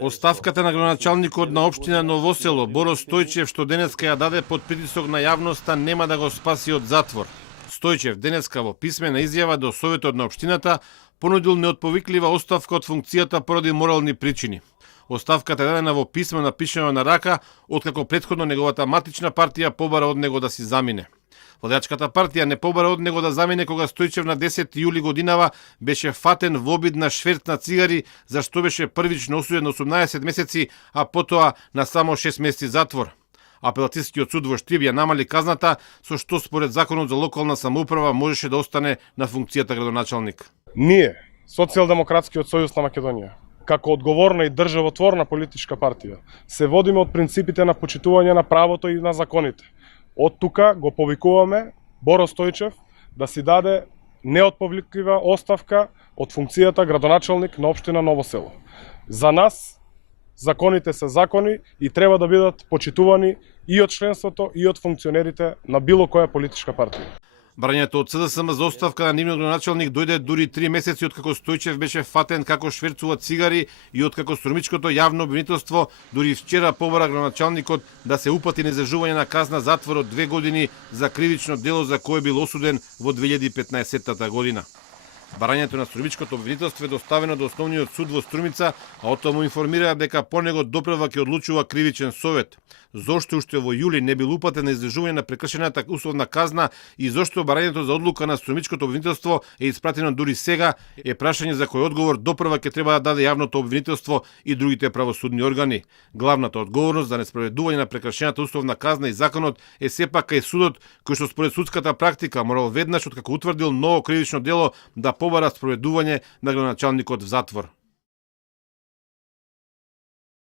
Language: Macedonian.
Оставката на градоначалникот на општина Новосело Боро Стојчев, што денеска ја даде под притисок на јавноста, нема да го спаси од затвор. Стојчев денеска во писмена изјава до Советот на општината понудил неотповиклива оставка од функцијата поради морални причини. Оставката е дадена во писмо напишано на рака, откако претходно неговата матична партија побара од него да си замине. Владеачката партија не побара од него да замине кога Стојчев на 10 јули годинава беше фатен во обид на шверт на цигари, за што беше првично осуден на 18 месеци, а потоа на само 6 месеци затвор. Апелатискиот суд во Штип ја намали казната, со што според законот за локална самоуправа можеше да остане на функцијата градоначалник. Ние, Социјалдемократскиот сојуз на Македонија, како одговорна и државотворна политичка партија, се водиме од принципите на почитување на правото и на законите. Од тука го повикуваме Боро Стојчев да си даде неотповиклива оставка од функцијата градоначалник на општина Ново Село. За нас законите се закони и треба да бидат почитувани и од членството и од функционерите на било која политичка партија. Барањето од СДСМ за оставка на нивниот градоначалник дојде дури 3 месеци откако Стојчев беше фатен како шверцува цигари и откако Струмичкото јавно обвинителство дури вчера побара градоначалникот да се упати на издржување на казна затвор од 2 години за кривично дело за кое бил осуден во 2015 година. Барањето на Струмичкото обвинителство е доставено до Основниот суд во Струмица, а од тоа му информира дека по него доправа ќе одлучува кривичен совет. Зошто уште во јули не бил упатен на издржување на прекршената условна казна и зошто барањето за одлука на Струмичкото обвинителство е испратено дури сега е прашање за кој одговор доправа ќе треба да даде јавното обвинителство и другите правосудни органи. Главната одговорност за неспроведување на прекршената условна казна и законот е сепак кај судот, кој што според судската практика морал веднаш откако утврдил ново кривично дело да побара спроведување на градоначалникот в затвор.